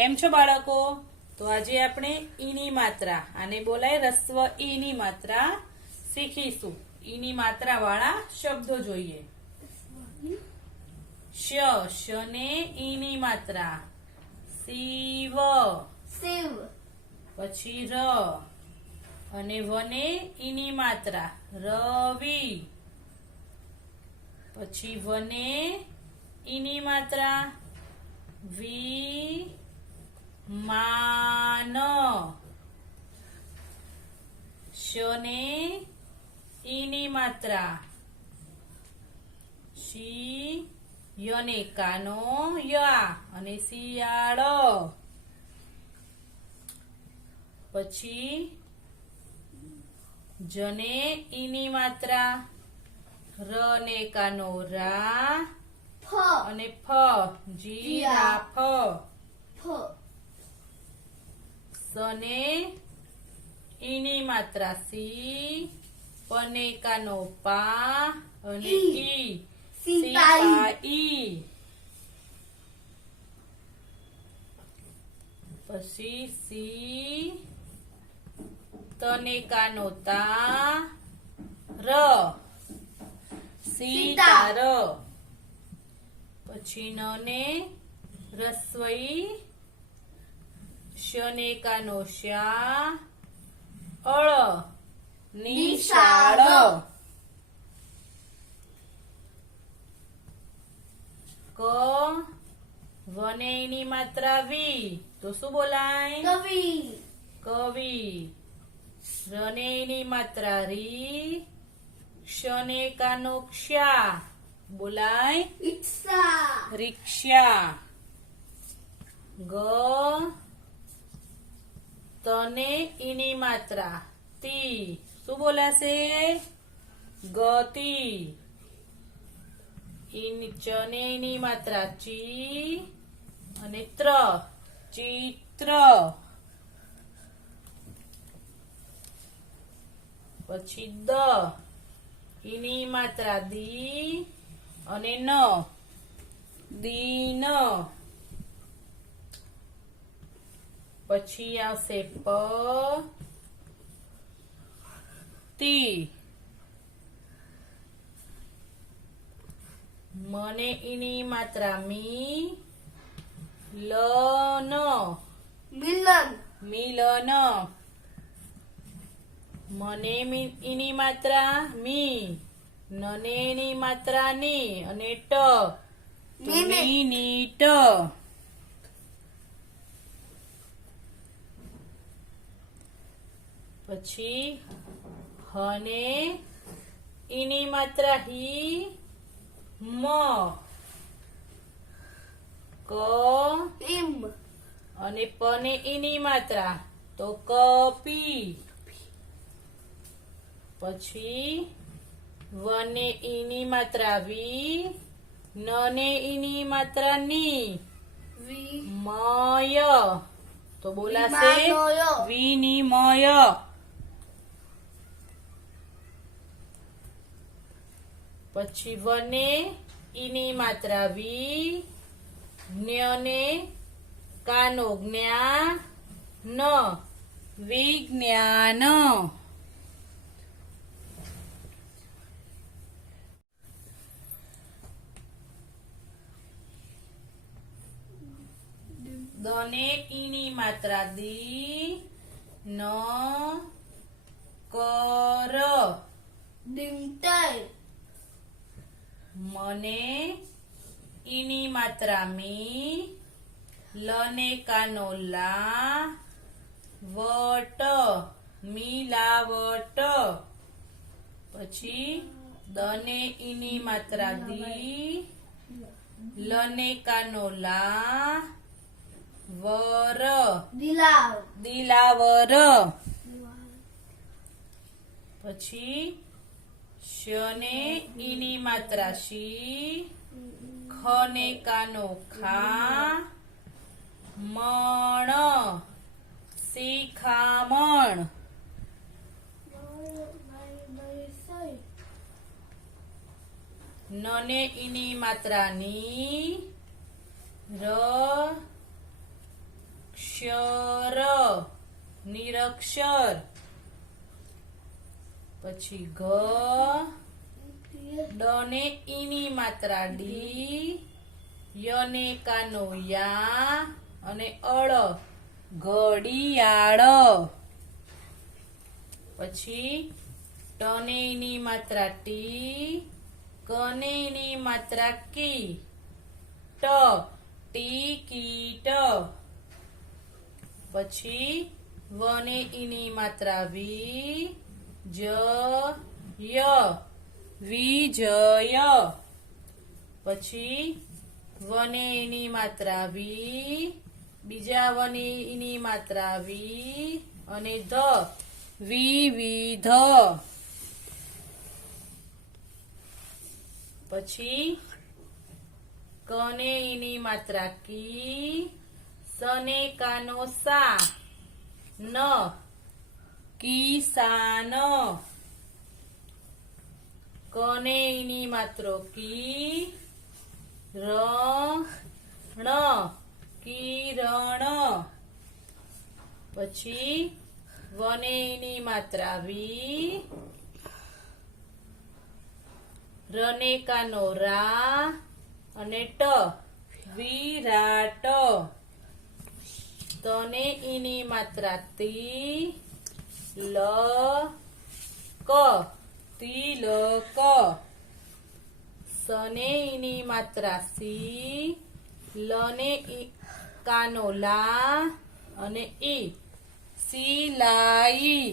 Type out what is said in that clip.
કેમ છો બાળકો? તો આજે આપણે ઈની માત્રા, આને બોલાય રસ્વ ઈની માત્રા શીખીશું. ઈની માત્રા વાળા શબ્દો જોઈએ. શને ઈની માત્રા શિવ, શિવ. પછી ર અને વને ઈની માત્રા રવિ, પછી વને ઈની માત્રા વિમાન. શને ઈની માત્રા શી, યને કાનો યા અને શિયાળ. પછી જને ઈની માત્રા ર ને કાનો રા ફ, અને ફ, જીરાફ. ફ. સને ઈની માત્રા સી, પને કાનો પા અને ઈ, સિપાઈ. પછી સી, તને કાનો તા ર, સીતાર. પછી નને રસ્વઈ, શને કાનો શા અળ, નિશાળ. ક વને ની માત્રા વી, તો શું બોલાય? કવિ. કવિ. રને ની માત્રા રી, ક્ષને કાનો ક્ષા, બોલાય? ઈચ્છા. રિક્ષા. ગ તને ઈની માત્રા તી, શું બોલાશે? ગતિ. ચને ની માત્રા ચી અને ત્ર, ચિત્ર. પછી દ ઈની માત્રા દી અને ન, દીન. પછી આવશે પ તી. મને ઈની માત્રા મી લ ન, મિલન. મિલન. મને ઈની માત્રા મી, નને ની માત્રા ની અને ટ, મિનિટ. પછી હને ઈની માત્રા હી મ, ક ઇમ. અને પને ઈની માત્રા તો કપી. પછી વને ઈની માત્રા વી, નને ઈની માત્રા ની મય, તો બોલાશે વિમાનોય. વિનિમય. પછી વને ઈની માત્રા વી, જ્ઞને કાનો જ્ઞા ન, વિજ્ઞાન. દને ઈની માત્રા દી ન કર, દિમટર. મને ઈની માત્રા મી, લને કાનો લા વટ, મિલાવટ. પછી દને ઈની માત્રા દી, લને કાનો લા વર, દિલાવ. દિલાવર. પછી શને ઈની માત્રા શી, ખને કાનો ખા મણ, શિખામણ. નને ઈની માત્રા ની ર ર નિરક્ષર. પછી ઘ ડ ને ઈ ની માત્રા ડી, ય ને કાનો યા અને અળ ઘડિયાળ. પછી ટ ને ઈ ની માત્રા ટી, ક ને ઈ ની માત્રા કી, ટ ટિકિટ. પછી વ ને ઈ ની માત્રા વી, જ ય વિજય. પછી વ ને ઈ ની માત્રા વી, બીજા વ ને ઈ ની માત્રા વી અને ધ વિવિધ. પછી ક ને ઈ ની માત્રા કી, સ ને કાનો સા, ન કિસાન. ક ને ઈ ની માત્રો કી, ર ણ કિરણ. પછી વ ને ઈ ની માત્રા વી, ર ને કાનો રા અને ટ વિરાટ. ત ને ઈ ની માત્રા તી, લ ક તિલક. સ ને ઈ ની માત્રા સી, લ ને કાનો લા અને ઈ સિલાઈ.